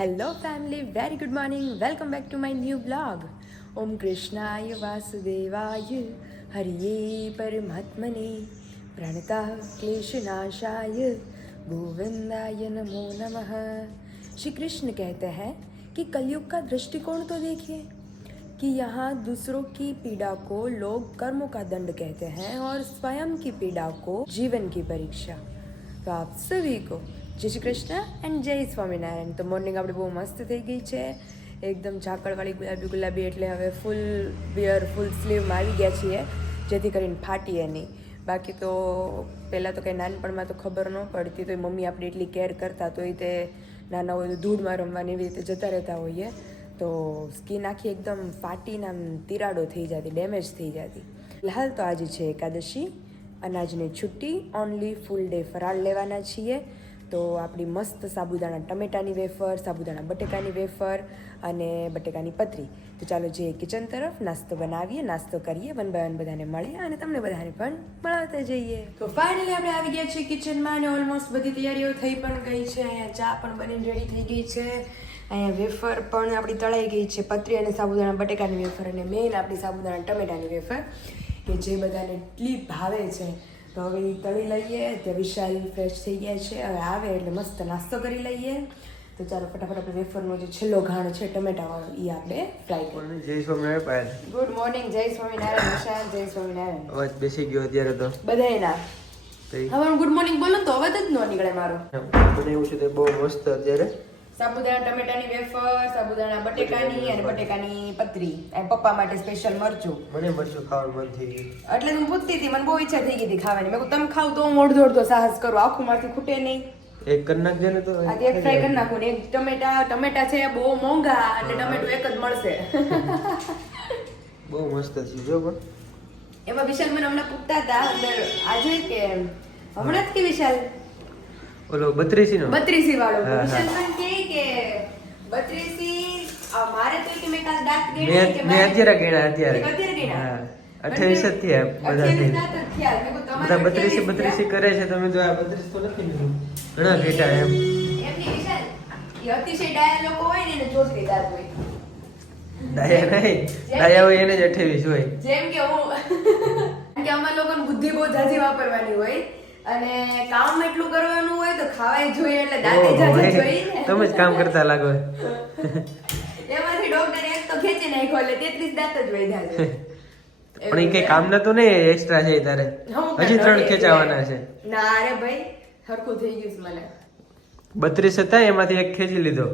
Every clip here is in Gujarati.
Hello family, very good morning. Welcome back to my new vlog. Om Krishnaya Vasudevaya Hariye Paramatmane Pranatah Kleshanashaya Govindaya Namo Namah। Shri Krishna कहते हैं कि कलयुग का दृष्टिकोण तो देखिए कि यहाँ दूसरों की पीड़ा को लोग कर्मों का दंड कहते हैं और स्वयं की पीड़ा को जीवन की परीक्षा। तो આપ સभी को જય શ્રી કૃષ્ણ એન્ડ જય સ્વામિનારાયણ। તો મોર્નિંગ આપણે બહુ મસ્ત થઈ ગઈ છે, એકદમ ઝાકળવાળી ગુલાબી ગુલાબી, એટલે હવે ફૂલ બિયર ફૂલ સ્લીવમાં આવી ગયા છીએ જેથી કરીને ફાટીએ નહીં। બાકી તો પહેલાં તો કંઈ નાનપણમાં તો ખબર ન પડતી, તો મમ્મી આપણે એટલી કેર કરતા, તો એ તે નાના હોય તો ધૂળમાં રમવાની એવી રીતે જતા રહેતા હોઈએ તો સ્કિન આખી એકદમ ફાટીને આમ તિરાડો થઈ જતી, ડેમેજ થઈ જતી। ફિલહાલ તો આજે છે એકાદશી, અનાજની છુટ્ટી, ઓનલી ફૂલ ડે ફરાળ લેવાના છીએ। તો આપણી મસ્ત સાબુદાણા ટમેટાની વેફર, સાબુદાણા બટેકાની વેફર અને બટેકાની પતરી। તો ચાલો જઈએ કિચન તરફ, નાસ્તો બનાવીએ, નાસ્તો કરીએ, વન બાય વન બધાને મળીએ અને તમને બધાને પણ મળાવતા જઈએ। તો ફાઇનલી આપણે આવી ગયા છીએ કિચનમાં અને ઓલમોસ્ટ બધી તૈયારીઓ થઈ પણ ગઈ છે। અહીંયા ચા પણ બનીને રેડી થઈ ગઈ છે, અહીંયા વેફર પણ આપણી તળાઈ ગઈ છે, પતરી અને સાબુદાણા બટેકાની વેફર અને મેઇન આપણી સાબુદાણા ટમેટાની વેફર કે જે બધાને એટલી ભાવે છે। તો હવે એ તળી લઈએ, ત્યાં વિશાલ ફ્રેશ થઈ ગયા છે, હવે આવે એટલે મસ્ત નાસ્તો કરી લઈએ। તો ચાલો ફટાફટ આપણે વેફરનો જે છેલ્લો ઘાણ છે ટમેટાવાળો એ આપણે ફ્રાય કરીએ। જય સ્વામિનારાયણ। ગુડ મોર્નિંગ, જય સ્વામિનારાયણ વિશાલ, જય સ્વામિનારાયણ। અવાજ બેસી ગયો અત્યારે તો બધાયના હવે ગુડ મોર્નિંગ બોલો તો અવાજ જ ન નીકળે મારો। બનાવ્યું છે તે બહુ મસ્ત અત્યારે સાબુદાણા ટમેટાની વેફર, સાબુદાણા બટેકાની અને બટેકાની પતરી, અને પપ્પા માટે સ્પેશિયલ મરચું। મને મરચું ખાવાનું મન થઈ ગયું, એટલે હું પૂછતી હતી, મને બહુ ઈચ્છા થઈ ગઈ હતી ખાવાની। મેં તમે ખાવ તો હું અડધો સાહસ કરું, આખું મારથી ખૂટે નહીં। એક કરી નાખજે ને તો આજે એક ફ્રાય કરી નાખું ને એક ટમેટા છે બહુ મોંઘા અને ટમેટું એક જ મળશે। બહુ મસ્ત છે જો પણ એમાં વિશાલ મને હમણાં પૂછતા હતા અંદર આજે કે હમણાં જ કે વિશાલ ઓલો 32 નો 32 વાળો વિશાલ મને કે 32 મારે તો કે મેં કાલ દાંત ગણ્યા કે મેં અત્યારે ગણ્યા અત્યારે ગણ્યા હા 28 જ થયા બધા 32 કરે છે। તમે જો આ 32 તો નથી લીધું, ઘણા ઘેટા એમ એમની વિશાલ એ અતિશય ડાયા લોકો હોય ને એને ચોટલી દાંત હોય। ડાયા નહીં, ડાયા હોય એને જ 28 હોય। જેમ કે હું કે અમાર લોકોને બુદ્ધિ બહુ જાજી વાપરવાની હોય અને કામ એટલું કરવાનું હોય તો ખાવાય જોઈએ, એટલે દાંતે જાજી જોઈએ ને। તમે જ કામ કરતા લાગો। એમાંથી ડોક્ટર એક તો ખેંચી નાખ્યો એટલે 33 દાંત જ વધ્યા છે। પણ એ કઈ કામ ના તો નહીં, એક્સ્ટ્રા છે તારે, હજી 3 ખેંચાવાના છે। ના અરે ભાઈ હરખું થઈ ગયું છે મને। 32 હતા એમાંથી એક ખેંચી લીધો,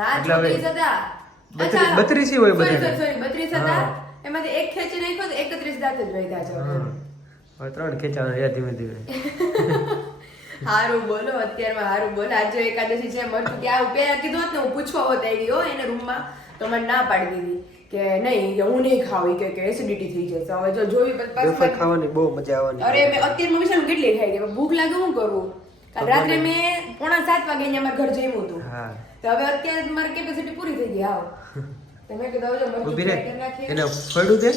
ના 34 હતા, 32 હોય બધા, સોરી 32 હતા એમાંથી એક ખેંચી નાખ્યો તો 31 દાંત જ વધ્યા છે। હવે 3 ખેંચાવાના યાદ ધીમે ધીમે। હારું બોલો, અત્યારમાં હારું બોલો। આજે એકાદશી છે, મરચું કે આ પેલા કીધું હોત ને હું પૂછવા હોત આવી હો એને રૂમમાં તો મને ના પાડી દીધી કે નહીં હું નહીં ખાવી કે એસિડિટી થઈ જશે। હવે જો જોઈ વેફર ખાવાની બહુ મજા આવવાની। અરે મેં અત્યારમાં વિશાલ કેટલી ખાઈ ગઈ, ભૂખ લાગે શું કરું? કાલ રાત્રે મેં 6:45 વાગે અહીંયા મારા ઘર જમ્યું હતું, તો હવે અત્યારે મારી કેપેસિટી પૂરી થઈ ગઈ। આવ તમે કીધું જો મરચું ફ્રાય કરી નાખીએ, એને ફળું દે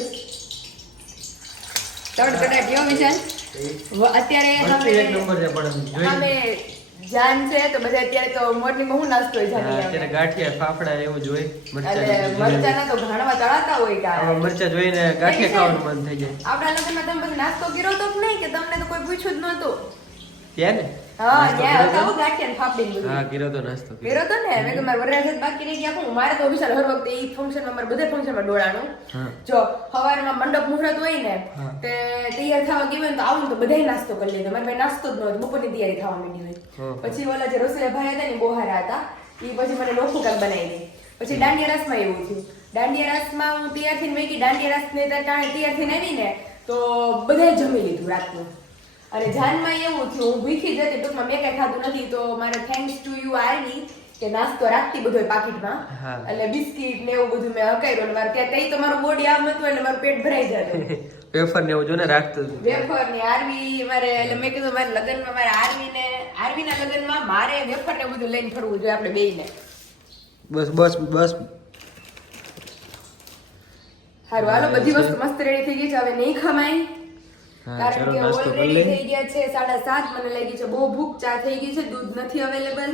તડ કડાટ્યો વિશાલ। અત્યારે એક નંબર છે પણ અમે જાન છે તો બધા અત્યારે તો મોર્નિંગમાં હું નાસ્તો હોય જાની અત્યારે ગાંઠિયા ફાફડા એવું જ હોય, એટલે મરચાના તો ઘાણમાં તળાતા હોય કા મરચા જોઈને ગાંઠિયા ખાવાનું મન થઈ જાય। આપણા લોકોમાં તમે પછી નાસ્તો કર્યો તો કે નહીં કે તમને તો કોઈ પૂછ્યું જ નહોતું ત્યાં ને? હા ત્યાં હતા ગાંઠિયા ને ફાફડી બધું। હા કર્યો તો નાસ્તો કર્યો તો ને મેં કે મારે વરરાજ બાકી રહી ગયા હું મારે તો વિશાલ હર વખતે ઈ ફંક્શનમાં મારે બધે ફંક્શનમાં ડોળાનું। જો સવારમાં મંડપ મુહૂર્ત હોય ને તે તૈયાર થવા ગઈ તો આવું તો બધાય નાસ્તો કરી લેતો, મારે ભાઈ નાસ્તો જ નહોતો, બપોરની તૈયારી થવા માંડી હોય। પછી ઓલા જે રસોઈયા ભાઈ હતા ને બોહારા હતા એ પછી મને લોખું કાક બનાવી દે। પછી દાંડિયા રાસમાં એવું થયું, દાંડિયા રાસમાં હું તૈયાર થઈને મેં દાંડિયા રાસ ને તૈયાર થઈને આવી ને તો બધાય જમી લીધું રાતનું। અને જાનમાં એવું થયું હું ભૂખી જતી, ટૂંકમાં મેં કઈ ખાધું નથી, તો મારે થેન્ક્સ ટુ યુ આરવી કે નાસ્તો રાખતી બધો પાકીટમાં, એટલે બિસ્કિટ ને એવું બધું મેં હકાર્યું ને મારે ત્યાં તઈ તો મારું બોડી આમ હતું એટલે મારું પેટ ભરાઈ જતું। વેફર ને એવું જો ને રાખતું વેફર ને આરવી મારે, એટલે મેં કીધું મારે લગ્નમાં મારે આરવીના લગ્નમાં મારે વેફર ને બધું લઈને ફરવું જોઈએ આપણે બેયને। બસ બસ બસ હારું હાલો, બધી વસ્તુ મસ્ત રેડી થઈ ગઈ છે, હવે નહીં ખમાય કારણ કે ઓલરેડી થઈ ગયા છે 7:30, મને લાગી છે બહુ ભૂખ, ચા થઈ ગઈ છે, દૂધ નથી અવેલેબલ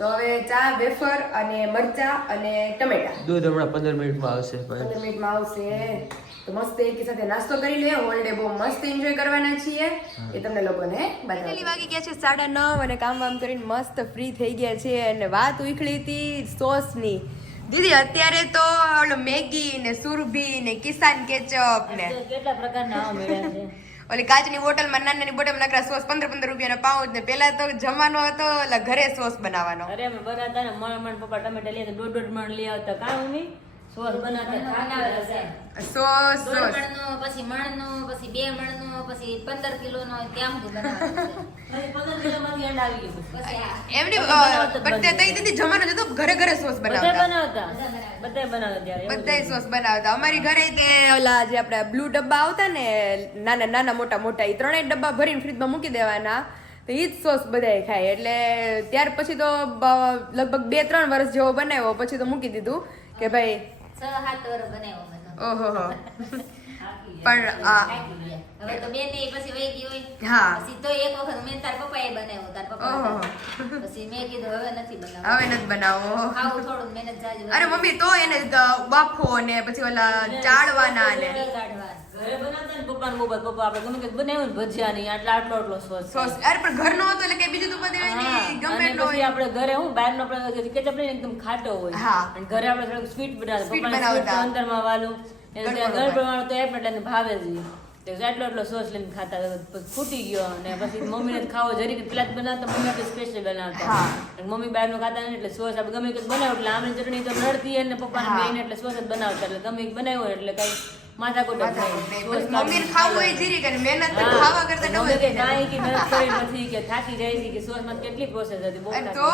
તો હવે ચા, વેફર અને મરચા અને ટમેટા દૂધ હમણાં 15 મિનિટમાં આવશે 15 મિનિટમાં આવશે. તો મસ્ત એકી સાથે નાસ્તો કરી લે. હોલિડે બહુ મસ્ત એન્જોય કરવાના છીએ, એ તમને લોકોને બતાવી. વાગી ગયા છે 9:30 અને કામ વામ કરીને મસ્ત ફ્રી થઈ ગયા છે. અને વાત ઉખડી હતી સોસની. દીદી અત્યારે તો ઓલો મેગી ને સુરભી ને કિસાન કેચઅપ ને કેટલા પ્રકારના આવા મળ્યા છે. ઓલી કાચની બોટલમાં નાની બોટલમાં નકરા સોસ 15 રૂપિયાના પાઉચ ને પેલા તો જમવાનો હતો એટલે ઘરે સોસ બનાવવાનો. અરે અમે બનાવતા ને મણ પપ્પા ટમેટા લઈ આવતા, દોઢ મણ લઈ આવતા. કામ નહીં સોસ બનાવતા સોસ મણનો, પછી મણનો, પછી 2 મણનો, પછી 15 કિલોનો, ત્યાં સુધી બનાવવાનું છે. 15 કિલોમાંથી એન્ડ આવી ગયું. પછી આ એમની બટ તઈ દીદી જમવાનો હતો ઘરે ઘરે સોસ બધાય બનાવતા. બનાવતા ત્યારે બધાય સોસ બનાવતા. અમારી ઘરે તે ઓલા જે આપણે બ્લુ ડબ્બા આવતા ને નાના મોટા એ ત્રણેય ડબ્બા ભરીને ફ્રીજમાં મૂકી દેવાના. તો ઈ જ સોસ બધાય ખાય. એટલે ત્યાર પછી તો લગભગ 2-3 વર્ષ જેવો બનાવ્યો, પછી તો મૂકી દીધું કે ભાઈ 6-7 વર્ષ બનાવ્યો મેં તો. ઓહો પણ હવે તો બેન ને પછી વહી ગઈ હોય. હા. પછી તો એક વખત મેં તાર પપ્પાએ બનાવ્યો, તાર પપ્પા ઓહો. હતા. પછી મેં કીધું હવે નથી બનાવવું. હવે નથી બનાવો. ખાવું થોડું મહેનત જાજી અરે મમ્મી તો એને બાફો ને પછી ઓલા ચાળવાના ને કાઢવા. ઘરે બનાવતા ને પપ્પાને બહુ બધા પપ્પા આપણે ગમે તે બનાવ્યું ને ભજીયા નહીં આટલો સોસ સોસ. અરે પણ ઘરનો હતો એટલે કે બીજું તો બધે ગમે અને એટલો પછી આપણે ઘરે હું બહારનો આપણે કેચઅપ લઈને એકદમ ખાટો હોય. હા. અને ઘરે આપણે થોડુંક સ્વીટ બનાવતા. Sweet પપ્પાને બનાવતા. sweet અંદરમાં વાલું એટલે ત્યાં ઘર પ્રમાણે તો એમ એટલે એને ભાવે જ ઈ. તો એટલો સોસ લઈને ખાતા. પછી ફૂટી ગયો અને પછી મમ્મીને ખાવો જરીક પેલા જ બનાવતા, મમ્મી આપણે સ્પેશિયલ બનાવતા. હા. અને મમ્મી બહારનું ખાતા નહીં એટલે સોસ આપણે ગમે તે બનાવ્યું એટલે આમની ચટણી તો નડતી અને પપ્પાને હા. બેન એટલે સોસ જ બનાવતા. એટલે ગમે તે બનાવ્યું હોય એટલે કઈ માથાકૂટ જ નહીં. સોસ મમ્મીને ખાવું હોય જીરી કે મહેનત પણ ખાવા કરતા મમ્મી કે ડબલ. કાંઈ કે મહેનત કરી નથી કે થાકી જાય છે કે સોસમાં કેટલી પ્રોસેસ હતી બહુ તો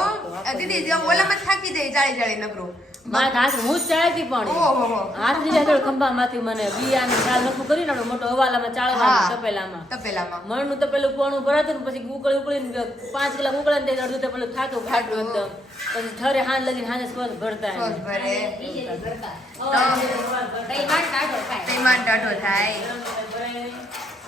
દીદી જ્યાં ઓલામાં જ થાકી જાય જાળી નકરું. મારા હાથ હું જ ચાળતી પણ ઓહો. હાથ લીધા થોડું ખંભામાંથી મને બિયાને ચાલ નખું કરીને આપણે મોટો હવાલામાં ચાળવાનું તપેલામાં તપેલામાં મણનું તપેલું પોણું ભરાતું ને પછી ઉકળીને 5 કલાક ઉકળે ને અડધું તપેલું થાતું ઘાટું એકદમ. પછી ઠરે હાથ લગીને હાથે સ્પોસ ભરતા સોસ ભરે ઈ જ ભરતા. તઈ માંડ કાઢો ખાય. તેમાં ટાઢો થાય.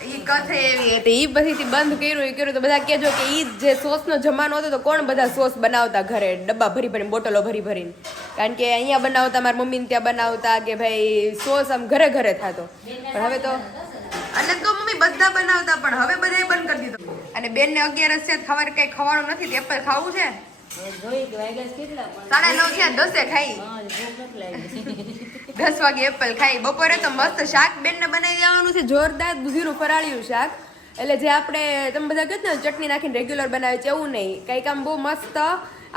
ઈ કથે એવી હતી. ઈ પછીથી બંધ કર્યું તો બધા કહેજો કે ઈ જે સોસનો જમાનો હતો તો કોણ બધા સોસ બનાવતા ઘરે ડબ્બા ભરી ભરીને બોટલો ભરી ભરીને. કારણ કે અહીંયા બનાવતા મારા મમ્મીને ત્યાં બનાવતા કે ભાઈ સોસ આમ ઘરે ઘરે થતો. પણ હવે તો એટલે તો મમ્મી બધા બનાવતા પણ હવે બધાએ બંધ કરી દીધું. અને બેનને 11 છે ખબર કઈ ખવાનું નથી, એપલ ખાવું છે. જોઈ કે વાગ્યા કેટલા પણ 9:30 થયા 10 ખાઈ. હા ભૂખ નથી લાગી. 10 વાગે એપલ ખાઈ. બપોરે તો મસ્ત શાક બેનને બનાવી દેવાનું છે, જોરદાર દૂધીનું ફરાળિયું શાક. એટલે જે આપણે તમે બધા કહો ને ચટણી નાખીને રેગ્યુલર બનાવે છે એવું નહીં, કંઈક આમ બહુ મસ્ત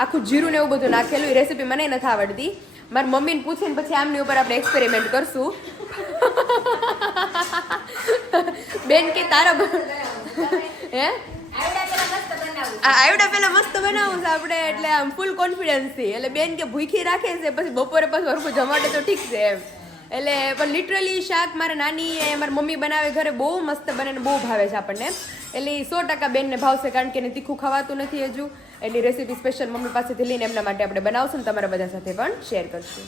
આખું જીરું ને એવું બધું નાખેલું. એ રેસીપી મને નથી આવડતી. મારી મમ્મીને પૂછીને પછી આમની ઉપર આપણે એક્સપેરિમેન્ટ કરશું. બેન કે તારા હે આવડા પેલા મસ્ત બનાવું છે આપણે, એટલે આમ ફૂલ કોન્ફિડન્સ થી. એટલે બેન કે ભૂખી રાખે છે પછી બપોરે પછી હરખું જમાડે તો ઠીક છે એમ. એટલે પણ લિટરલી શાક મારા નાની મારી મમ્મી બનાવે ઘરે બહુ મસ્ત બને ને બહુ ભાવે છે આપણને. એટલે 100% બેનને ભાવશે કારણ કે એને તીખું ખાવાતું નથી હજુ. એની રેસીપી સ્પેશિયલ મમ્મી પાસેથી લઈને એમના માટે આપણે બનાવશું ને તમારા બધા સાથે પણ શેર કરશું.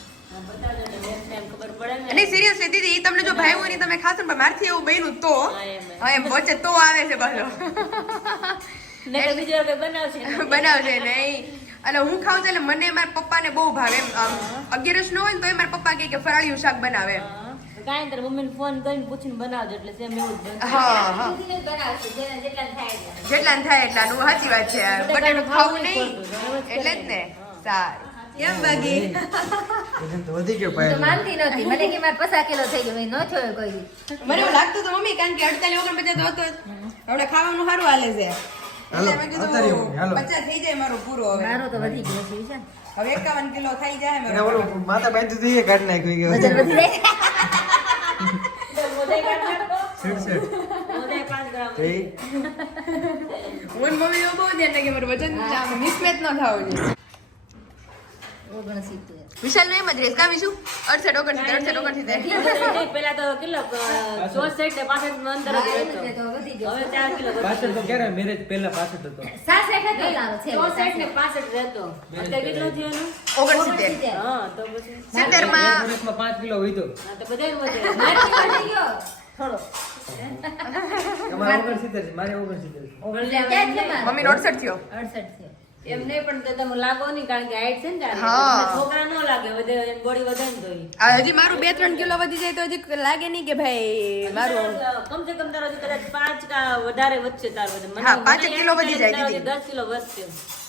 ખબર પડે ને અને સિરિયસલી દીદી ઈ તમને જો ભાવ્યું ને તમે ખાશો પણ મારથી એવું બન્યું તો હા એમ વચ્ચે તો આવે છે બાલો નકર બીજી વાર કઈ બનાવશે બનાવશે નહીં. અને હું ખાઉં છું એટલે મને મારા પપ્પાને બહુ ભાવે એમ. 11 નો હોય ને તો મારા પપ્પા કહે કે ફરાળિયું શાક બનાવે. કાંઈ તારે મમ્મીને ફોન કરીને પૂછીને બનાવજો એટલે સેમ એવું જ બનશે. હા ઈઝીલી જ બનાવશું, જેટલા થાય એટલા. જેટલા થાય એટલાનું સાચી વાત છે. બટેટું ખાવું નહીં એટલે જ ને. સારું કેમ બાકી વજન તો વધી ગયો હું તો માનતી નહોતી. મને કે મારે 50 કિલો થઈ ગયો, મેં ન થયો કોઈ દી. મને એવું લાગતું હતું મમ્મી કારણ કે 48 49 તો હતો જ. હવે ખાવાનું સારું હાલે છે. હાલો, એટલે મેં કીધું, અતારી મમ્મી, હાલો. 50 થઈ જાય મારું પૂરો હવે. મારો તો વધી ગયો છે, ઈ છે ને. હવે 51 કિલો થઈ જાય અને મારો. ઓલું માથા બાંધ્યું હતું એ કાઢી નાખ્યું કે વજન વધી જાય. મોઢે કાઢ નાખો. છેડ મોઢે 5 ગ્રામ. તો એ હું ને મમ્મી બહુ ધ્યાન રાખે મારું વજન મિસમેચ ન થવું જોઈએ. 69. વિશાલ નું એમ જ રહીશ કામી શું 68 69 પેલા તો કેટલો 64 ને 65 નો અંતર જ એટલે રહેતો. તો વધી ગયો. હવે 4 કિલો વધી પાછળ તો ક્યારે મેરેજ પહેલા પાછળ હતો 66 હતો લાવો છે. 64 ને 65 રહેતો. અત્યારે કેટલું થયું એનું? 69 હા તો પછી 70 માં વર્ષમાં 5 કિલો વધ્યો હા તો બધાય વધે. મારથી વધી ગયો. થોડો તમારે 69 છે મારે 69 છે એટલે ક્યાં છે મારે? મમ્મી 68 થયો 68 છે. એમ નહીં પણ તો તમે લાગો નહીં કારણ કે હાઈટ છે ને તારી. હા. તમને છોકરા ન લાગે વધે બોડી વધે ને તો ઈ. હજી મારું 2-3 કિલો વધી જાય તો હજી લાગે નહીં કે ભાઈ મારું કમસે કમ તારો હજી કદાચ 5 કા વધારે વધશે તારો વજન. હા, મને 5 કિલો વધી જાય તારો દીદી. 10 કિલો વધશે.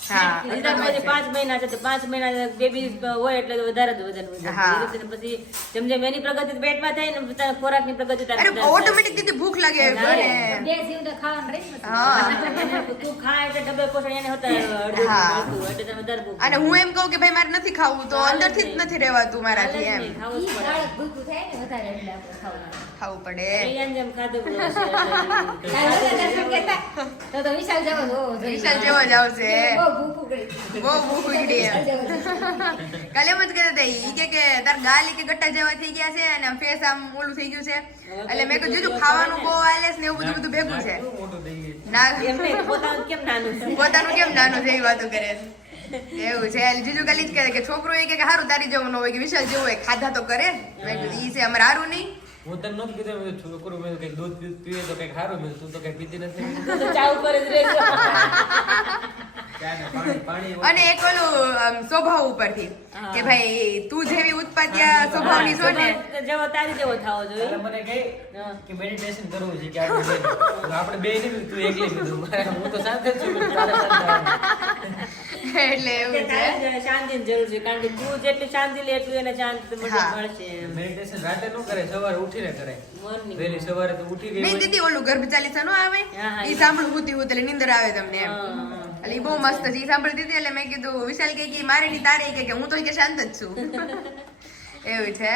હા નિદાનમાં હજી 5 મહિના છે તો 5 મહિના બેબી હોય એટલે વધારે જ વજન વધે. હા. એ રીતે પછી જેમ જેમ એની પ્રગતિ પેટમાં થાય ને તારા ખોરાકની પ્રગતિ તારી અરે વધારે થાય. ઓટોમેટિક દીદી ભૂખ લાગે અને બે જીવ તો ખાવાનું રહી ને પછી. હા એને તું ખાય એટલે ડબલ પોષણ એને હોતા અડધું હા. મળતું. એટલે તમે વધારે ભૂખ અને હું એમ કહું કે ભાઈ મારે નથી ખાવું તો અંદરથી જ નથી રહેવાતું મારાથી એમ ખાવું જ ઈ પડે. બાળક ભૂખ્યું થાય ને વધારે એટલે આપણે ખાવાનું. ખાવું પડે એયાને જેમ ખાધું પેલું હશે એટલે કાંઈ વધારે દર્શન કહેતા, તો વિશાલ જેવો જ હોવો જોઈએ. વિશાલ જેવો જ આવશે બહુ ભૂખું કરી દીધું. બહુ ભૂખ ઉગડી એમ વિશાલ જેવો જ. કાલે એમ જ કહેતા હતા ઈ કે તાર ગાલ ઈ કે ગટ્ટા જેવા થઈ ગયા છે અને ફેસ આમ ઓલું થઈ ગયું છે એટલે મેં કીધું જોજો ખાવાનું બહુ આલેસ ને એવું બધું ભેગું છે કેવું મોટું થઈ ગયું ના એમ નહીં તો પોતાનું કેમ નાનું છે પોતાનું કેમ નાનું છે એ વાતો કરે છે એવું છે એટલે જીજુ કાલી જ કહે કે છોકરો એ કે હારું તારી જેવું ન હોય કે વિશાલ જેવું હોય ખાધા તો કરે મેં કીધું ઈ છે અમારે હારું નહીં હું તને નહોતું કીધું મેં કીધું છોકરું મેં કઈક દૂધ પીવે તો કઈક સારું મેં તું તો કઈ પીતી નથી તું તો ચા ઉપર જ રહેજો. ચા ને પાણી પાણી અને એક ઓલું સ્વભાવ ઉપરથી હા. કે ભાઈ તું જેવી ઉત્પાત્યા સ્વભાવની છો ને સ્વભાવ જેવો તારી જેવો થાવો જોઈએ. તારે મને કહે હા. કે મેડિટેશન કરવું છે કે આપણે બે નહીં તું એકલી કીધું હું તો શાંત જ છું તારે શાંત થવાનું. એટલે કે એવું છે તારે જ શાંતિની જરૂર છે કારણ કે તું જેટલી શાંતિ લે એટલું એને શાંતિ હા. મળશે એમ. મેડિટેશન રાતે ન કરે સવારે ઉઠીને કરે Morning. વહેલી સવારે તો ઉઠી ગઈ નહીં હોય. દીદી ઓલું ગર્ભ ચાલીસા નો આવે હા, હા, ઈ સાંભળું હુતી હુતી એટલે નીંદર આવે તમને એમ હા. એટલે ઈ બહુ મસ્ત છે ઈ સાંભળી દીધી એટલે મેં કીધું વિશાલ કે મારે ની તારે ઈ કે હું તો ઈ કે શાંત જ છું એવું છે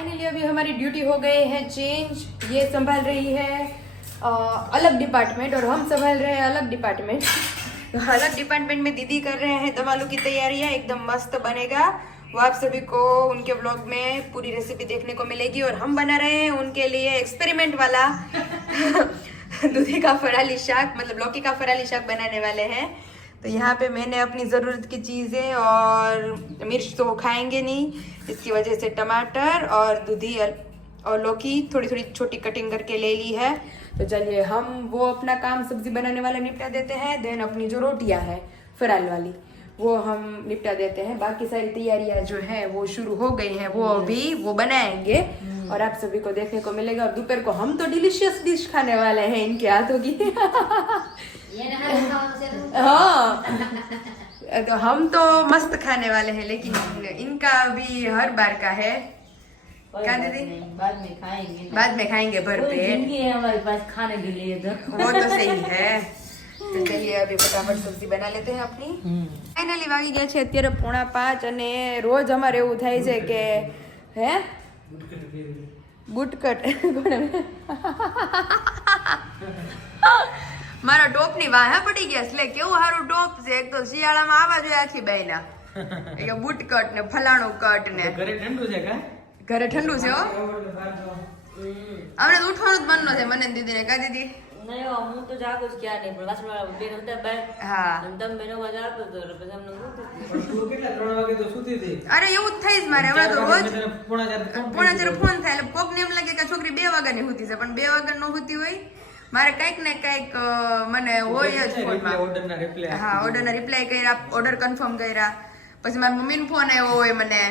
फाइनली अभी हमारी ड्यूटी हो गए हैं चेंज. ये संभाल रही है अलग डिपार्टमेंट और हम संभाल रहे हैं अलग डिपार्टमेंट. अलग डिपार्टमेंट में दीदी कर रहे हैं दम आलू की तैयारियां. एकदम मस्त बनेगा. वो आप सभी को उनके व्लॉग में पूरी रेसिपी देखने को मिलेगी. और हम बना रहे हैं उनके लिए एक्सपेरिमेंट वाला दूधी का फराली शाक, मतलब लौकी का फराली शाक बनाने वाले हैं. तो यहाँ पे मैंने अपनी ज़रूरत की चीज़ें, और मिर्च तो वो खाएंगे नहीं, इसकी वजह से टमाटर और दूधी और लौकी थोड़ी थोड़ी छोटी कटिंग करके ले ली है. तो चलिए हम वो अपना काम सब्जी बनाने वाला निपटा देते हैं. देन अपनी जो रोटियां हैं फराल वाली वो हम निपटा देते हैं. बाकी सारी तैयारियां जो हैं वो शुरू हो गई हैं. वो अभी वो बनाएंगे और आप सभी को देखने को मिलेगा. और दोपहर को हम तो डिलीशियस डिश खाने वाले हैं इनके हाथों की. हाँ, तो हम तो मस्त खाने वाले हैं, लेकिन इनका भी हर बार का है. क्या दीदी? बाद में खाएंगे. बाद में खाएंगे भर पेट. जिंदगी है हमारे पास खाने के लिए तो. वो तो सही है. તો ચલીએ અભી ફટાફટ સબ્જી બના લેતે हैं अपनी. ફાઇનલી વાગી ગયા છે અત્યારે 4:30 અને રોજ અમારે એવું થાય છે કે હે બુટકટ મારો ટોપની વાહે પડી ગયા એટલે કેવું સારું ટોપ છે. એક તો શિયાળામાં આવા જોઈએ આખી બાઈના કે બુટકટ ને ફલાણું કટ ને. ઘરે ઠંડુ છે કા? ઘરે ઠંડુ છે હો. હમણાં ઉઠવાનું જ મન ન થાય મને ને દીદીને. કા દીદી? નહીં હું તો જાગું જ ક્યાં નહીં, પણ વાસણવાળા બેન હતા બહાર. હા. અને તમે બેનો માં જાગતો હતો એટલે પછી અમને શું થયું? તું કેટલા 3 વાગે તો સૂતી હતી? અરે એવું જ થાય જ મારે. હમણાં તો રોજ પોણા ચાર ફોન થાય એટલે કોકને એમ લાગે કે છોકરી 2 વાગ્યાની હુતી છે, પણ 2 વાગ્યા નો હુતી હોય. મારે કઈક ને કઈક મને હોય જ ફોનમાં. ઓર્ડરના રિપ્લાય. હા, ઓર્ડરના રિપ્લાય કર્યા, ઓર્ડર કન્ફર્મ કર્યા, પછી મારી મમ્મીનો ફોન આવ્યો હોય મને.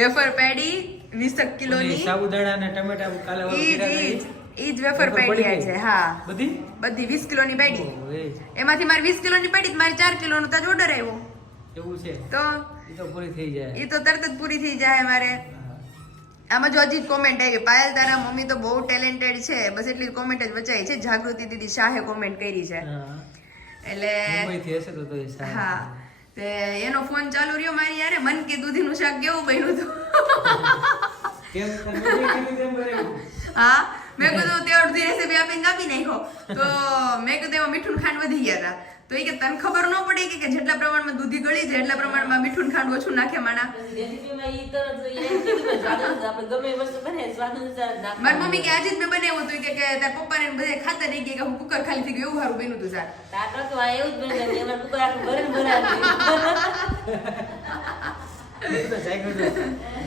વેફર પેડી 20 કિલોની સાબુદાણા અને ટમેટા કાલે ઈ જ વેફર પેડી છે. હા, બધી 20 કિલોની પેડી. ઓય એમાંથી મારી 20 કિલોની પેડી, મારી 4 કિલોનો તાજ ઓર્ડર આવ્યો. એવું છે તો ઈ તો પૂરી થઈ જાય. ઈ તો તરત જ પૂરી થઈ જાય મારે. આમાં જો હજી કોમેન્ટ આવી, પાયલ તારા મમ્મી તો બહુ ટેલેન્ટેડ છે, બસ એટલી કોમેન્ટ જ બચાવી છે. જાગૃતિ દીદી શાહે કોમેન્ટ કરી છે. હા, એટલે મુંબઈથી હશે તો એ સારું. હા, તે એનો ફોન ચાલુ રહ્યો મારી યારે. મન કે દૂધીનું શાક કેવું બન્યું હતું. કેમ તમે કીધું તેમ બરાબર. હા, મેં કીધું તે અડધી રેસીપી આપીને કાપી નાખ્યો. તો મેં કીધું એમાં મીઠું ખાંડ વધી ગયા હતા. તો એ કે તને ખબર ન પડી કે જેટલા પ્રમાણમાં દૂધી ગળી છે એટલા પ્રમાણમાં મીઠું ખાંડ ઓછું નાખે માણા. રેસીપીમાં ઈ તો એ કીધું સ્વાદ આપણે ગમે એ વસ્તુ બને સ્વાદ અનુસાર નાખવાનું. મારી મમ્મી કે આજે જ મેં બનાવ્યું હતું કે તાર પપ્પાને બધે ખાતા રહી ગયા કે હું કુકર ખાલી થઈ ગયું, એવું સારું બન્યું હતું સાર. તાર તો આ એવું જ બને છે એમાં કુકર આખું ભરીને ભરાય.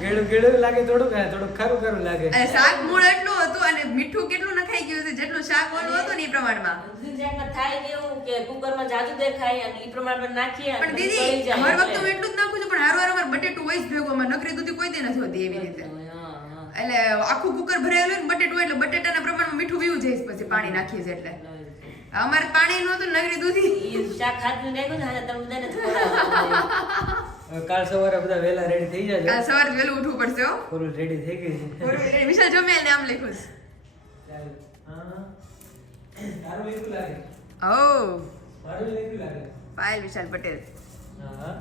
ગેડું ગેડું લાગે, થોડું ખારું લાગે. અને શાક મૂળ એટલું હતું અને મીઠું કેટલું નખાઈ ગયું છે, જેટલું શાક ઓલું હતું ને એ પ્રમાણમાં. દૂધીનું શાકમાં થાય કેવું કે કુકરમાં જાજુ દેખાય અને ઈ પ્રમાણમાં નાખીએ અને પણ દીદી બળી જાય હર વખત એટલે. હું એટલું જ નાખું છું, પણ હારું હારું મારે બટેટું હોય જ ભેગોમાં. નકરી દૂધી કોઈ દી નથી હોતી એવી રીતે. હા, હા. એટલે આખું કુકર ભરેલું હોય ને બટેટું એટલે બટેટાના પ્રમાણમાં મીઠું વીવું જાય પછી પાણી નાખીએ છીએ એટલે. અમારે પાણી નહોતું, નગરી દૂધી. ઈ શાક ખાધું નાખ્યું ને તમે બધાને ખવડાવો. કાલ સવારે બધા વહેલા રેડી થઈ જાય. કાલ સવારે વહેલું ઉઠવું પડશે હો. પૂરું રેડી થઈ ગઈ છે. બરોબર. વિશાલ જો મેં નામ લખ્યું છે. ચાલો. હા, તારું લેખું લાગે. ઓ મારું લેખું લાગે. પાયલ વિશાલ પટેલ. હા,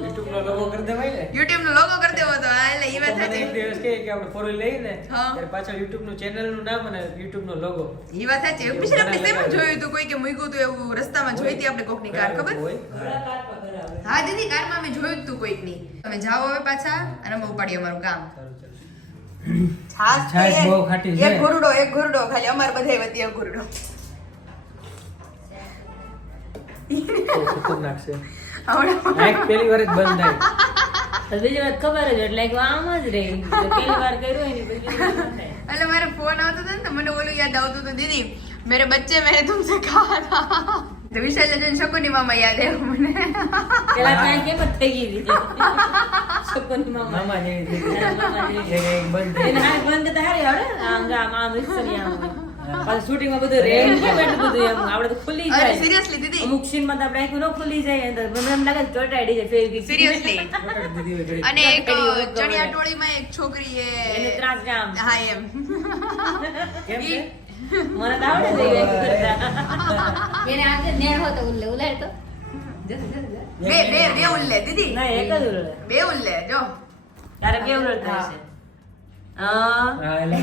YouTube નો લોગો કરી દેવાય ને. YouTube નો લોગો કરી દેવો તો. હા, એટલે ઈ વાત મને એક સાચી. દિવસ કહે કે આપણે ફોર લઈએ ને હા. ત્યારે પાછળ YouTube નું ચેનલ નું નામ અને YouTube નો લોગો. ઈ વાત સાચી. વિશાલ આપણે શેમાં જોયું હતું? કોઈ કે મૂક્યું હતું એવું રસ્તામાં જોઈ હતી આપણે કોકની કાર, ખબર? હા દીદી, કારમાં મેં જોયું જ તું કોઈકની. તમે જાઓ હવે પાછા અને અમે ઉપાડીએ અમારું કામ. છાશ છાશ બહુ ખાટી છે. એક ઘોરડો ખાલી અમાર બધાય વતી એક ઘોરડો. ખતરનાક છે. આવડે આંખ પહેલી વાર જ બંધ થાય. તો બીજી વાત ખબર જ એટલે કે આમ જ રહી. તો પહેલી વાર કર્યું હોય ને પછી બીજી વાર ન થાય. એટલે મારે ફોન આવતો હતો ને તો મને ઓલું યાદ આવતું હતું, દીદી મેરે બચ્ચે મેં તુમસે કહા થા. તો વિશાલ જન શકુની મામા યાદ આવ્યું મને. પેલા તો આ કેમ જ થઈ ગઈ હતી. શકુની મામા. મામા જેવી થઈ ગઈ. હા, મામા જેવી. એક બંધ થઈ એને ગઈ. હાથ બંધ તો હારી આવડે. આમ રીતસરી આમ. પાછું શૂટિંગમાં બધું રેમ કેમ એટલું બધું એમ આપણે તો ખુલ્લી અરે જાય. સિરિયસલી દીદી, અમુક સીનમાં તો આપણે આંખો ન ખુલ્લી જાય અંદર મને એમ લાગે કે ચોટાડી જાય ફેર ગઈ. સિરિયસલી. બટાટ દીધી હોય ઘડી. અને એક ચણિયા ટોળીમાં એક છોકરી એને ત્રાસ છે આમ. હા એમ કેમ છે? મને તો આવડે છે એ કરતા. એને આજે નેણ હોતો ઉલ્લે તો બે ઉલ્લે દીદી, ના એક જ ઉડે. બે ઉલ્લે જો. ત્યારે ફેવરેટ થાય છે હા એટલે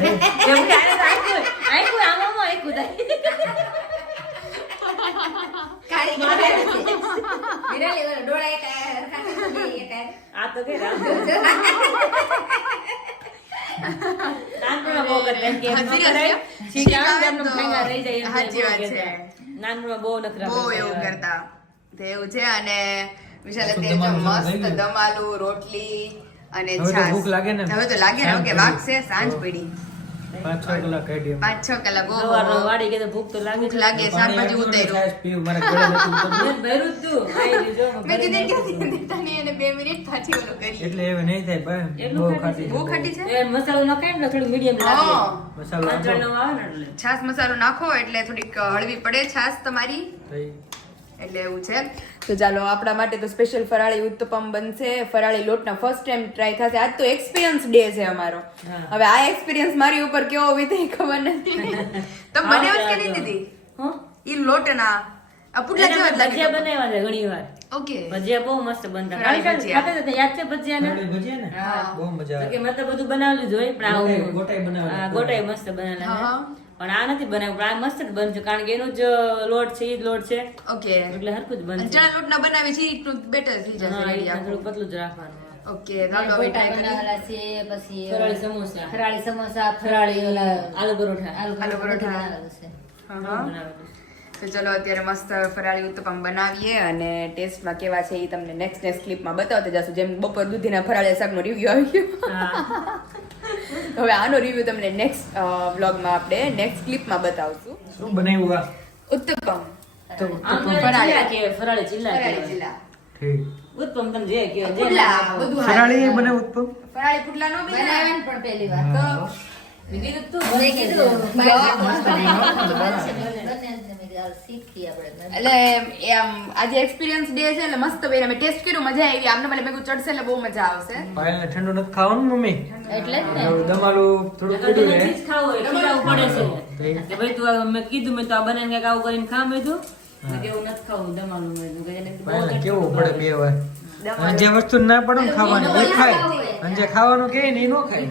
એવું થાય તો આખું આમાં આખું થાય વિરાલી ઓલા ડોળા એક હરખા બે એક આ તો કે નાનપણમાં બહુ કરતા એમ કે એમ ન કરાય. છીક આવે તો એમનું ઠેંગા રહી જાય એમ સાચી બહુ વાત છે. કહેતા. નાનપણમાં બહુ નખરા બહુ કરતા એવું એવા. કરતા તો એવું છે. અને વિશાલ તો અત્યારે જો દમાલું મસ્ત થઈ ગયું. દમાલું રોટલી અને હવે તો છાશ. ભૂખ લાગે ને. હવે તો લાગે ને સાંજ કે પડી. વાગશે સાંજ તો. પડી 5-6 કલાક કાઢી 5-6 કલાક ઓહો. સવારનો વાડી કે તો ભૂખ તો લાગે ભૂખ છે. લાગે શાકભાજી ઉતાર્યું પીવું મારા ગળે નથી ઉતરતું. મેં ભર્યું જ તું. ખાઈ લીધું. મેં કીધું ભરી કે નાખ્યું. તને એને 2 મિનિટ પાછી ઓલું કરી એટલે હવે નહીં થાય ભાઈ એટલું બહુ ખાટી ખાટી બહુ ખાટી છે એ મસાલો નખાય ને થોડું મીડિયમ લાગે હા. મસાલો આંચળ નાખો. નો આવે ને એટલે છાશ મસાલો નાખો એટલે થોડીક હળવી પડે છાશ તમારી થઈ. એટલે એવું છે. તો ચાલો આપણા માટે તો સ્પેશિયલ ફરાળી ઉત્તપમ બનશે. ફરાળી લોટના ફર્સ્ટ ટાઈમ ટ્રાય થશે. આજ તો એક્સપિરિયન્સ ડે છે અમારો. હા. હવે આ એક્સપિરિયન્સ મારી ઉપર કેવો વીતે ખબર નથી. તમે બનાવ્યો છે કે નહીં દીદી? હો? ઈ લોટના આ પુડલા જેવા જ એના લાગે ભજીયા બનાવ્યા છે ઘણી વાર ઓકે ભજીયા બહુ મસ્ત બનતા ફરાળી ખાલી ભજીયા. ખાતા હતા, યાદ છે ભજીયા ને ફરાળી ભજીયા ને હા. બહુ મજા તો કે આવે મેં તો બધું બનાવેલું જ હોય પણ આવું ગોટાઈ બનાવેલા. હા, ગોટાઈ મસ્ત બનેલા છે. હા. પણ આ નથી બનાવ્યું પણ આ મસ્ત જ બનશે કારણ કે એનો જ લોટ છે ઈ જ લોટ છે ઓકે એટલે હરખું જ અને બનશે ચણા લોટના બનાવી છે એટલું બેટર થઈ જશે હા, એ રેડી રીતના આખું થોડું પતલું જ રાખવાનું ઓકે ચાલો હવે ગોટા try કરીએ. બનાવેલા છે પછી ફરાળી સમોસા ફરાળી સમોસા ફરાળી ઓલા આલુ પરોઠા આલુ આલુ પરોઠા. પરોઠા બનાવેલું છે હા, હા. બનાવેલું. તો ચલો અત્યારે મસ્ત ફરાળી ઉત્તપમ બનાવીએ અને ટેસ્ટમાં કેવા છે એ તમને નેક્સ્ટ ક્લિપમાં બતાવતા જશું. જેમ બપોર દૂધીના ફરાળી શાકનો રિવ્યુ આવી ગયો હા. હવે આનો રિવ્યુ તમને નેક્સ્ટ વ્લોગમાં આપણે નેક્સ્ટ ક્લિપમાં બતાવશું. શું બનાવ્યું આ ઉત્તપમ તો આમ તો ફરાળી. ચીલા કહેવાય, ફરાળી ચીલા ફરાળી કહેવાય. ચીલા ઠીક ઉત્તમ તમે જે કહો, જે પુડલા નામ બધું ફરાળી બને ઉત્પમ ફરાળી પુડલા નો બનાવ્યા ને પણ પહેલી વાર તો મેં કીધું તું મેં કીધું હા. શીખી આપણે એટલે એ આમ આજે એક્સપિરિયન્સ ડે છે એટલે મસ્ત ભાઈ અમે ટેસ્ટ કર્યું મજા આવી. આમને મને મેં ચડશે એટલે બહુ મજા આવશે. પાયલને ઠંડુ નથી ખાવાનું મમ્મી એટલે જ ને દમાલું થોડું નકર પીડ્યું તને ને ચીઝ ખાવું હોય, ખીજાવું પડે છે. કે ભાઈ તું આ મેં કીધું મેં તો આ બનાવીને કંઈક આવું કરીને ખા મેં કીધું. મેં કીધું એવું નથી ખાવું દમાલું મેં કીધું કે એને બહુ પાયલને તકલીફ કેવું પડે. પડે 2 વાર અને જે વસ્તુ ના પડે ને ખાવાની એ ખાય અને જે ખાવાનું કે ને એ નો ખાય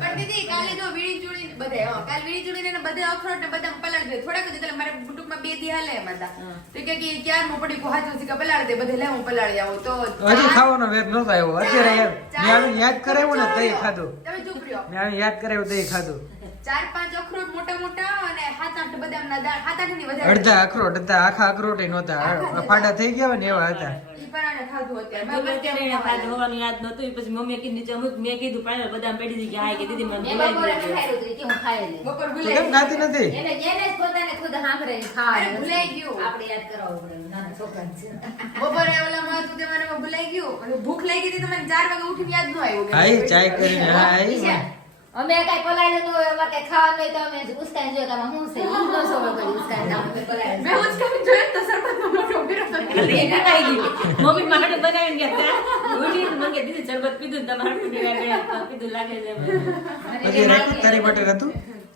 પણ દીદી કાલે જો વીણી ચૂડી બધે કાલે વીણી ચૂડીને એને બધે અખરોટ ને બધા પલાળી દે. થોડાક જ એટલે મારે ટૂંકમાં 2 દી હાલે એમ હતા. તો કે ક્યારનું પડી કો હાથ છે કે પલાળી દે બધે લે હું પલાળી આવું તો હજી ખાવાનો વેર નતો આવ્યો અત્યારે યાર મેં આવીને યાદ કરાવ્યું ને તઈ ખાધું તમે ચૂપ રહ્યો. મેં આવીને યાદ કરાવ્યું તઈ ખાધું 4-5 અખરોટ મોટા મોટા અને 7-8 બદામના દાણા 7-8 ની વધારે અડધા અખરોટ હતા આખા અખરોટ નહોતા ફાડા થઈ ગયા હોય ને એવા હતા ઈ પરાણે ખાધું અત્યારે મેં મેં અત્યારે એને ખાધું હોવાનું યાદ નહોતું. એ પછી મમ્મીએ કીધું નીચે અમુક મેં કીધું પાણી બદામ પેડી દીધી કે હા કે દીદી મને મેં બોલાવી બપોરે દીધી. ખાઈ લીધું કે હું ખાઈ લઈશ. બપોર તો ભૂલાઈ કેમ ખાતી નથી એને જ પોતાને ખુદ સાંભળે અરે ખાવાનું ભૂલાઈ ગયું. આપણે યાદ કરાવવું પડે નાના છોકરા છે બપોરે ઓલામાં હતું તે મને ભૂલાઈ ગયું. અને ભૂખ લાગી હતી તો મને 4 વાગે ઉઠીને યાદ ન આવ્યું કે આઈ ચાય કરીને હા આઈ અમે કઈ પલાળેલું હોય અમારે કઈ ખાવાનું હોય તો અમે ઉસ્કાઈ જોઈએ કે આમાં શું છે ઈ ન ખબર પડી ઉસ્કાઈ તો અમે પલાળેલું. મેં ઉચકાવી જોયું તો શરબતનો લોટો પીરો હતો. એટલે એ ખાઈ ગયું. મમ્મી માટે બનાવીને ગયા હતા. ઉઠીને મને કે દીદી શરબત પીધું ને તમારે હાટું પીધું લાગે છે એમ. પછી રાખ્યું તારી માટે હતું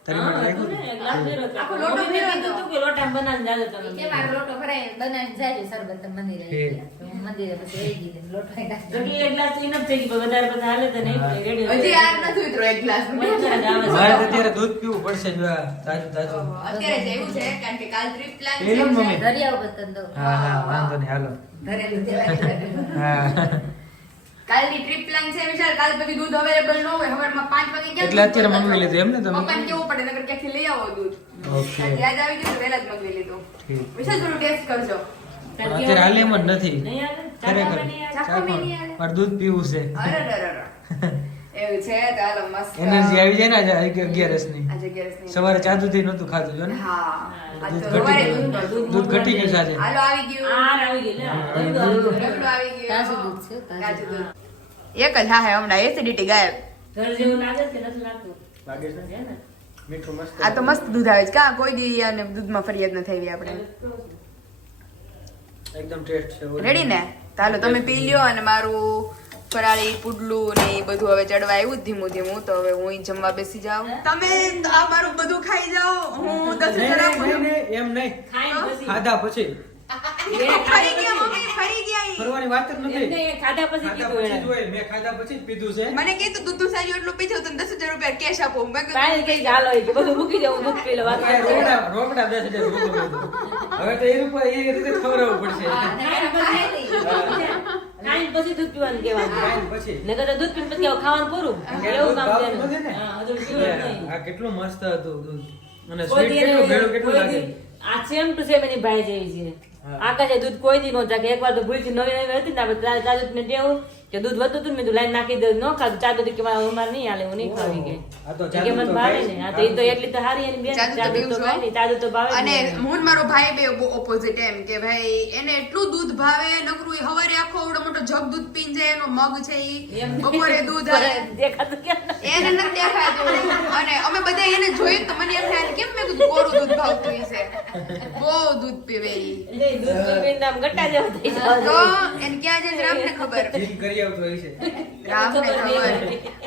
તારી હા, માટે હતું રાખ્યું ને, એક ગ્લાસ ભર્યો હતો. આખો લોટો મમ્મીને ભર્યો કીધું હતો. હતું કે લોટામાં બનાવીને જાજો તમે. કે મારો લોટો ભરાય બનાવીને જાય છે શરબત મંદિરે ઠીક. મંદિરે પછી રહી ગઈ લોટો જો કે એક ગ્લાસ enough થઈ ગયું, પણ વધારે બધા હાલે તો નહીં રેડી હોય. હજી યાર નથી ઉતરો એક ગ્લાસ અત્યારે જ આવે છે. મારે તો અત્યારે દૂધ પીવું પડશે જો આ તાજું તાજું અત્યારે જ એવું છે કારણ કે કાલ ટ્રીપ પ્લાન એ લો ને મમ્મી. દરિયા ઉપર તને દઉં હા હા વાંધો નહીં હાલો ધરેલું છે હા કાલની ટ્રીપ પ્લાન છે વિશાલ. કાલ પછી દૂધ અવેલેબલ ન હોય સવારમાં 5 વાગે ક્યાં એટલે અત્યારે મંગાવી લીધું એમ ને તમે પપ્પાને કેવું પડે નકર ક્યાંથી લઈ આવો દૂધ. ઓકે આજે યાદ આવી ગયું તો વહેલા જ મંગાવી લીધું. ઠીક વિશાલ થોડું ટેસ્ટ કરજો. પણ અત્યારે હાલે એમ જ નથી નહીં હાલે? ચા ખરેખર ખાવા નહીં હાલે? ચાખવા બી નહીં હાલે. મારે દૂધ પીવું છે અરે એવું છે તો હાલો મસ્ત એનર્જી આવી જાય ને આજે 11 ની આજે ગેસ નહીં. સવારે ચા દૂધ નહોતું ખાધું જો ને હા આજ દૂધ તો ઘટી સવારે ગયું દૂધ દૂધ ઘટી ગયું છે આજે હાલો આવી ગયું. આ આવી ગઈ લે. હા, રગડું આવી ગયું. તાજું દૂધ છે, તાજું. તાજું દૂધ. એક જ હા હે હમણાં એસિડિટી ગાયબ. ઘર જેવું લાગે છે કે નથી લાગતું? લાગે છે છે ને? મીઠું મસ્ત આ તો મસ્ત દૂધ આવે છે કા કોઈ દી અને દૂધમાં ફરિયાદ ન થઈ આપણે. એકદમ ટેસ્ટ છે રેડી ને તો હાલો તમે પી લ્યો અને મારું ફરાળી પુડલું ને એ બધું હવે ચડવા આવ્યું ધીમું ધીમું તો હવે હું જમવા બેસી જાઉં. તમે આ મારું બધું ખાઈ જાઓ હું દસ નહીં, જરા નહીં, નહીં, નહીં, એમ નહીં ખાઈને પછી ખાધા પછી એ ફરી ગયા મમ્મી ફરી ગયા ઈ. ફરવાની વાત જ નથી. એમને ખાધા પછી ખાધા કીધું પછી એણે. જ હોય. મેં ખાધા પછી જ પીધું છે. મને કીધું દૂધનું સાયું એટલું પીધું તો 10,000 રૂપિયા કેશ આપો. મેં કીધું કાંઈ કઈ હાલો કે બધું મૂકી દઉં દૂધ પી લો વાત રોકડા 10,000 રૂપિયા કીધું. હવે તો એ રીતે ખવડાવવું પડશે. ખાઈને પછી દૂધ પીવાનું કહેવાનું. ખાઈને પછી. નકર તો દૂધ પીને પછી કેવું ખાવાનું પૂરું એવું કામ છે એનું. નથી ને? હા, હજુ પીવું જ નહીં. આ કેટલું મસ્ત હતું દૂધ. અને કોઈ સ્વીટ દી કેટલું એને- ભેળું કેટલું કોઈ લાગે. દી- આ સેમ ટુ સેમ એની ભાઈ જેવી છે. હા. આકાશે દૂધ કોઈ દી નો ચાખે. એકવાર તો ભૂલથી નવી હતી ને આપણે ચા દૂધ ને ટેવું કે દૂધ વધતું હતું ને મેં કીધું લાઈન નાખી દે ન ખાધું ચા દૂધ કે અમારે નહીં હાલે હું નહીં ખાવી કે આ તો કે ચા દૂધ મને તો ભાવે ખાય ને છે. આ તો એ તો એટલી તો હારી એની બેન ચા દૂધ તો ચા દૂધ તો પીવું ખાય નહીં ચા દૂધ તો ભાવે જ અને નહીં. હું ને મારો ભાઈ બે ઓપોઝિટ એમ કે ભાઈ એને એટલું દૂધ ભાવે નકરું ઈ હવારે આખો એવડો મોટો જગ દૂધ પીને જાય એનો મગ છે ઈ એમ બપોરે દૂધ આવે દેખાતું કેમ નથી? એને નથી દેખાતું અને અમે બધા એને જોયું તો મને એમ થાય કેમ મેં કીધું કોરું દૂધ ભાવતું હશે બહુ દૂધ પીવે ઈ એ દૂધ પીને આમ ગટ્ટા જેવા થઈ જવા તો જોઈએ. એને ક્યાં જાય છે રામને ખબર જીમ કરી આવતો હોય છે. રામને ખબર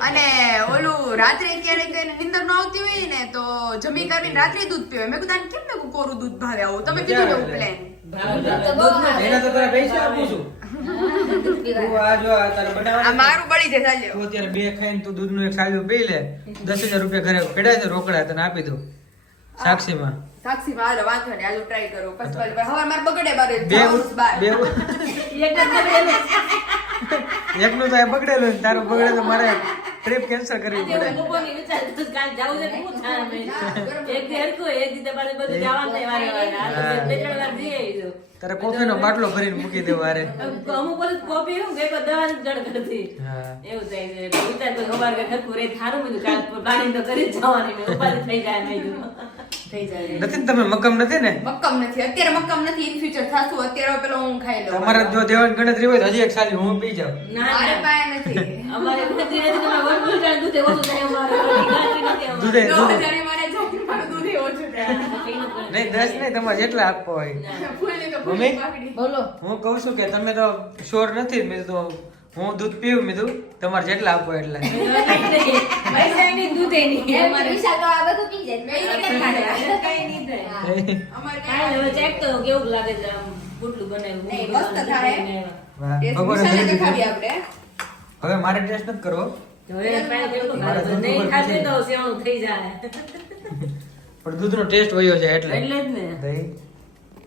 અને ઓલું રાત્રે ક્યારેક એને નીંદર ન આવતી હોય ને તો જમી કરીને રાત્રે દૂધ પીવે મેં કીધું આને કેમ મેં કીધું કોરું દૂધ ભાવે આવું તમે કીધું ને એવું પ્લાન એના તો તારા પૈસા આપું છું. તું આ જો આ તારે આ બનાવવાનું મારું બળી જાય ચાલ્યો તું અત્યારે બે ખાઈને તું દૂધનું એક સાલ્યું પી લે 10,000 રૂપિયા ઘરે પડ્યા છે રોકડા તને આપી દઉં સાક્ષીમાં સાક્ષી માં હાલો વાંધો ને હાલો ટ્રાય કરો પછી હવે મારે બગડે બારે બે જાઉં બાર બે એક જ બગડેલું. એકનું તો આ બગડેલું ને તારું બગડે તો મારે ટ્રીપ કેન્સલ કરવી આજે હું પડે. બપોરની વિચારતી હતી કે કાલે જાવું છે કે શું થાય અમે? એક દી હરખું હોય, એક દી તમારે બધું જવાનું નહીં વારે વારે. આ તો બે ત્રણ વાર જઈ આવીશું. તારે કોફીનો બાટલો ભરીને મૂકી દેવો હારે. અમુક વખત કોફી એવું કે કોઈ દવાની જ જડ કરતી. હા. એવું થાય છે. તો વિચાર કોઈ સવાર કે હરખું રહે થારું બધું કાલ પ્લાનિંગ તો કરી જ જવાની મેં ઉપાધિ થઈ જાય મેં કીધું. થઈ જાય. નથી ને તમે મક્કમ નથી ને મક્કમ નથી અત્યારે મક્કમ નથી ઇન ફ્યુચર થાશું અત્યારે પેલો હું ખાઈ લઉં તમારે જો દેવાની ગણતરી હોય તો હજી એક સાલી હું પી જાઉં. ના મારે ના. પાસે નથી અમારે ગણતરી નથી તમારે વન ઉલટા દૂધે ઓછું થાય અમારે ગણતરી નથી અમારે. દૂધે દૂધે 10,000 ની મારે જાય મારું દૂધ ઓછું થાય નહીં 10 નહીં તમારે જેટલા આપવા હોય. ફૂલની તો મમ્મી? ફૂલની પાકડી. બોલો. હું કહું છું કે તમે તો શ્યોર નથી મેં તો હું દૂધ પીવું મેં કીધું તમારે જેટલા આપો એટલા. પૈસા નહીં દૂધે નહીં એમ અમારે વિશાલ તો આ બધું પી જાય. કઈ નહીં થાય. અમારે કાંઈ નહીં, હવે check તો કેવું લાગે છે આમ પુટલું બનાવ્યું. નહીં, મસ્ત થાય. વાહ, ટેસ્ટ ભગવાને વિશાલને ધરી દેખાડીએ દીધું. આપણે હવે મારે ટેસ્ટ નથી કરવો તો હવે કાંઈ કેવું લાગે છે? નહીં ખાધું તો સેવણું થઈ જાય. પણ દૂધનો ટેસ્ટ વયો છે એટલે એટલે જ ને. દહીં.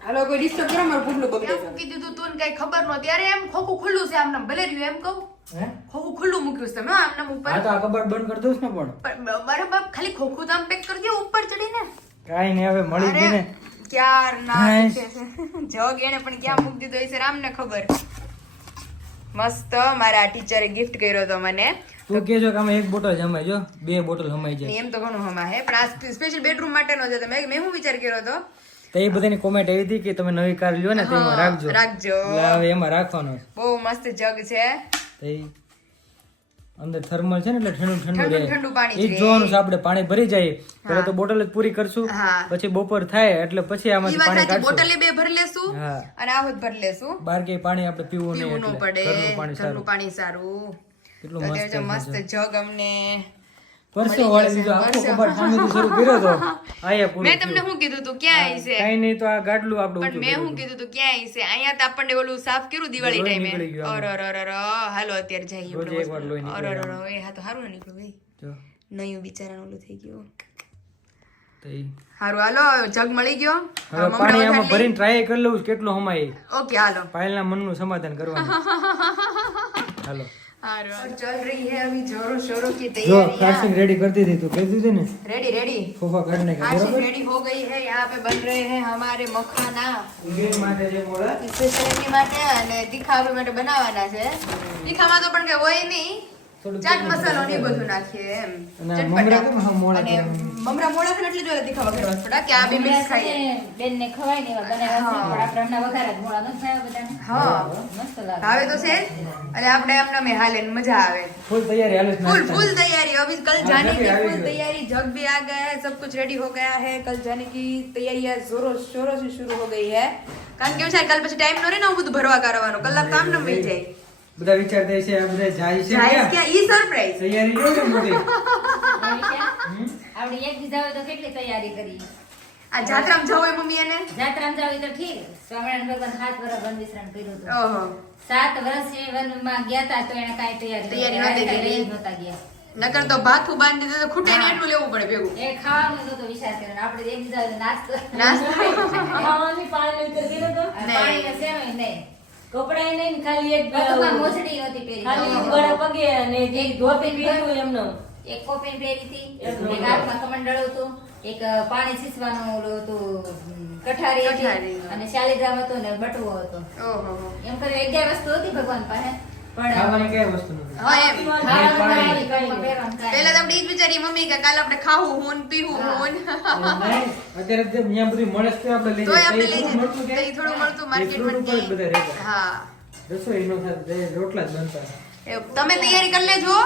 હાલો કોઈ ડિસ્ટર્બ કરો મારું પુડલું બગડે મૂકી દીધું તું ને કઈ ખબર નહોતી અરે એમ ખોખું ખુલ્લું છે આમને ભલે રહ્યું એમ કહું હે? ખોખું ખુલ્લું મૂક્યું છે તમે આમને ઉપર હા તો આ કબાટ બંધ કરી દઉં ને પણ મારે બાપ ખાલી ખોખું તો આમ પેક કરી દો ઉપર ચડીને કાઈ નહીં હવે મળી ગઈ ને ક્યાર ના Nice. જગ એને પણ ક્યાં મૂકી દીધો છે રામને ખબર મસ્ત મારા ટીચરે ગિફ્ટ કર્યો તો મને તું કેજો કે આમાં એક બોટલ જમાઈ જો બે બોટલ જમાઈ જાય એમ તો ઘણું હમા હે પણ આ સ્પેશિયલ બેડરૂમ માટેનો છે મેં શું વિચાર કર્યો તો તો એ બધાની કોમેન્ટ આવી હતી કે તમે નવી કાર લ્યો ને તેમાં રાખજો રાખજો એટલે હવે એમાં રાખવાનો છે. બહુ મસ્ત જગ છે તો ઈ અંદર થર્મલ છે ને એટલે ઠંડુ ઠંડુ ઠંડુ રહે ઠંડુ પાણી એ જ રહે. જોવાનું છે આપણે પાણી ભરી જાય પેલા તો બોટલ જ પૂરી કરશું હા. પછી બપોર થાય એટલે પછી ઈ આમાંથી વાત પાણી સાચી કાઢશું બોટલે બે ભરી લેશું હા. અને આવું જ ભરી લેશું બહાર કે પાણી આપણે પીવું પીવું નહીં ન એટલે પડે ઘરનું પાણી ઘરનું સારું પાણી સારું કેટલું તો મસ્ત અત્યારે જો મસ્ત જગ અમને પરસો વાળી દીધો આખો કબાટ સામેથી શરૂ કર્યો તો આયા પૂરું મેં તમને શું કીધું તું ક્યાં આવી છે કાઈ નહીં તો આ ગાડલું આપણું પણ મેં શું કીધું તું ક્યાં આવી છે અહીંયા તો આપણને ઓલું સાફ કર્યું દિવાળી લોહી ટાઈમે નીકળી ગયું અર હાલો અત્યારે જઈએ રોજે એકવાર લોહી અર નીકળે એ હા તો સારું ને નીકળ્યું ભાઈ જો નયું બિચારાનું ઓલું થઈ ગયું તો ઈ સારું હાલો જગ મળી ગયો હવે પાણી આમાં ભરીને ટ્રાય કરી લઉં છું કેટલું હમાય ઓકે હાલો પાયલના મનનું સમાધાન કરવાનું હાલો हारो चल रही है अभी जोरों शोरों की જો तैयारियां કાશી રેડી કરી દીધી તું કહી દીધી ને रेडी रेडी ફોફા કાઢને કે काशी બરોબર रेडी हो गई है यहाँ पे बन रहे हैं हमारे मखाना બેન માટે જે મોળા સ્પેશિયલી માટે અને તીખા આપણી માટે બનાવવાના છે તીખામાં તો પણ કઈ હોય નહીં થોડુંક ચાટ મસાલો ને ઈ બધું નાખીએ એમ અને આ મમરા કેમ હા મોળા અને કેમ? મમરા મોળા છે ને એટલે જો તીખા વગર પડે કે આ બે મિક્સ ખાઈએ બેનને ખવાય ને એવા બનાવ્યા છે, પણ આપણે હમણાં વઘાર જ મોળા નથી ખાયા બધાને. હા મસ્ત લાગે. ભાવે તો છે જ. અને આપણે આમને અમે હાલે ને મજા આવે ફૂલ તૈયારી હાલે છે फुल નાસ્તાની. फुल तैयारी अभी कल हाँ, जाने जग भी की आ फुल गई। तैयारी जग भी आ गया है सब कुछ रेडी हो गया है कल जाने की तैयारियां जोरों शोरों से शुरू हो गई है કારણ કે વિચાર કાલ પછી ટાઈમ નો રહે ને હું બધું ભરવા કરવાનો કલાક કામ ન વહી જાય બધા વિચારતા છે આ બધા જાય છે જાય ક્યાં? ક્યાં ઈ સરપ્રાઈઝ તૈયારી કેવી મોટી એવી ક્યાં? આપણે એક દીધા હોય તો કેટલી તૈયારી કરી. આ જાત્રામાં જવું હોય મમ્મી એને જાત્રામાં જાવ તો ઠીક. સ્વામિનારાયણ ભગવાન 7 વર્ષ વન વિશ્રામ કર્યું હતું. ઓહો 7 વર્ષ એ વનમાં ગયા તા તો એને કાંઈ તૈયારી નહોતી કરી. લઈ જ નહોતા ગયા. નકર તો ભાથું બાંધી દીધું તો ખૂટે ને એટલું લેવું પડે ભેગું એ ખાવાનું નહોતો વિચાર કર્યો. આપણે એક બીજા નાસ્તો નાસ્તો ખાવાની પાણી વિતર કર્યો તો પાણી ને સેવાય નહીં. કપડાય નહીં ને ખાલી એક બધુંમાં મોજડી નહોતી પહેરી. ખાલી ઉંગરા પગે અને જે ધોતી પહેર્યું એમનો એક કોપીન પહેરી હતી, એક હાથમાં કમંડળ હતું, એક પાણી સીસવાનું ઓલું હતું, કઠારી કઠારી. હતી અને શાલિગ્રામ હતો ને બટવો હતો. ઓહો એમ કરી 11 વસ્તુ હતી ભગવાન પાસે. પણ ખાવાની કઈ વસ્તુ નથી હા એમ ખાવાનું પાણી. કાંઈ, પહેરવાનું કાંઈ. પેલા તો આપણે ઈ જ વિચારીએ મમ્મી કે કાલ આપણે ખાવું હું ને પીવું હું ને. નહીં, અત્યારે જે અહીંયા બધું મળે છે તે આપણે લઈ તોય જઈએ. આપણે લઈ તો જઈએ. એ થોડું મળતું તો ઈ કે? થોડું મળતું એ fruit ઉપર જ બધા માર્કેટમાં રહેતા. હા રસોઈ નો થાય, રોટલા જ બનતા. એવું. તમે તૈયારી કરી લેજો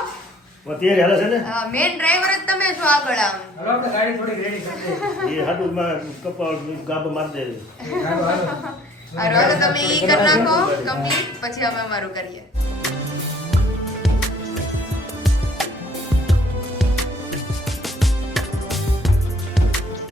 અત્યારે હાલે છે ને મેન ડ્રાઈવર જ તમે છો આગળ આમ હાલો આપણે ગાડી થોડીક રેડી કરી દઈએ. એ હાડુમાં કપાળ ગાભા મારી દે હાલો, હાલો. હાલો, હવે તમે ઈ કરી નાખો કમ્પ્લીટ પછી અમે અમારું કરીએ